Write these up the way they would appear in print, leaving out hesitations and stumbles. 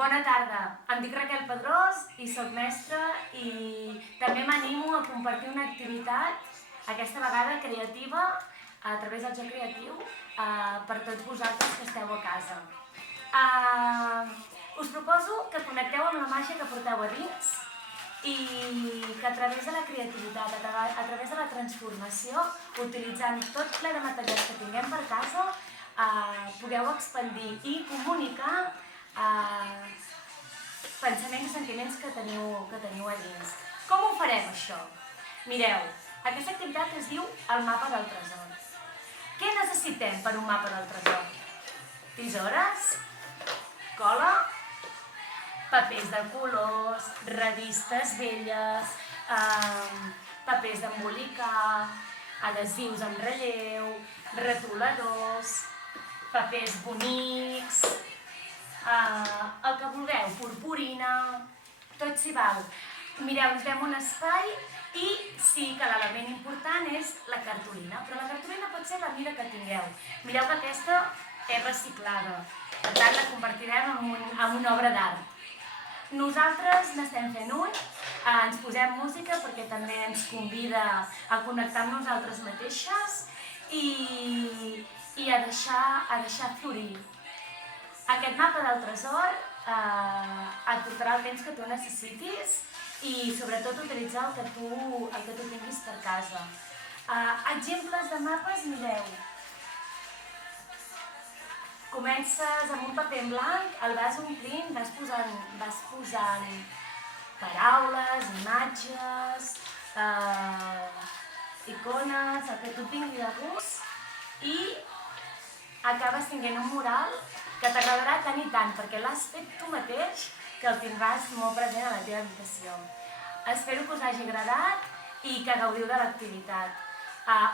Bona tarda, em dic Raquel Pedrós i soc mestra i també m'animo a compartir una activitat, aquesta vegada creativa, a través del joc creatiu, per tots vosaltres que esteu a casa. Us proposo que connecteu amb la màgia que porteu a dins i que a través de la creativitat, a través de la transformació, utilitzant tot ple de materials que tinguem per casa, podeu expandir i comunicar pensaments i sentiments que teniu a dins. Com ho farem, això? Mireu, aquesta activitat es diu el mapa del tresor. Què necessitem per un mapa del tresor? Tisores, cola, papers de colors, revistes velles, papers d'embolicar, adhesius amb relleu, retoladors, papers bonics, el que vulgueu, purpurina, tot s'hi val. Mireu, ens fem un espai i sí que l'element important és la cartolina, però la cartolina pot ser la mida que tingueu. Mireu que aquesta és reciclada, per tant la convertirem en una obra d'art. Nosaltres n'estem fent un, ens posem música perquè també ens convida a connectar amb nosaltres mateixes i a deixar florir. Aquest mapa del tresor et portarà el temps que tu necessitis i sobretot utilitzar el que tu tinguis per casa. Exemples de mapes, mireu. Comences amb un paper en blanc, el vas omplint, vas posant paraules, imatges, icones, el que tu tinguis de gust i acabes tinguent un mural que t'agradarà tant i tant perquè l'has fet tu mateix que el tindràs molt present a la teva habitació. Espero que us hagi agradat i que gaudiu de l'activitat.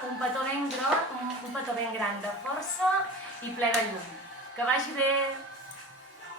Un petó ben gran de força i ple de llum. Que vagi bé!